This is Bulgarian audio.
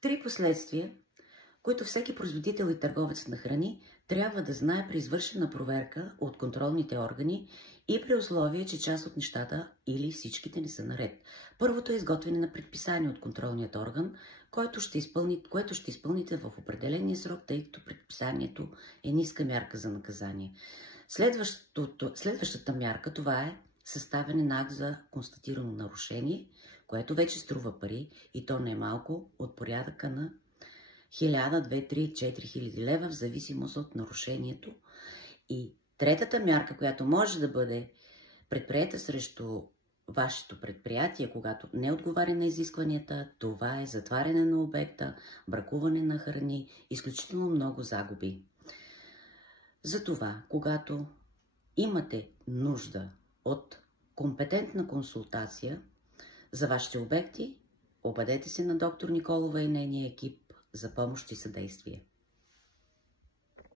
Три последствия, които всеки производител и търговец на храни трябва да знае при извършена проверка от контролните органи и при условие, че част от нещата или всичките не са наред. Първото е изготвяне на предписание от контролният орган, което ще изпълните в определения срок, тъй като предписанието е ниска мярка за наказание. Следващата мярка, това е съставяне на акт за констатирано нарушение, което вече струва пари и то не е малко, от порядъка на 1000, 2, 3, 4000 лева, в зависимост от нарушението. И третата мярка, която може да бъде предприета срещу вашето предприятие, когато не отговаря на изискванията, това е затваряне на обекта, бракуване на храни, изключително много загуби. Затова, когато имате нужда от компетентна консултация за вашите обекти, обадете се на доктор Николова и нейния екип за помощ и съдействие.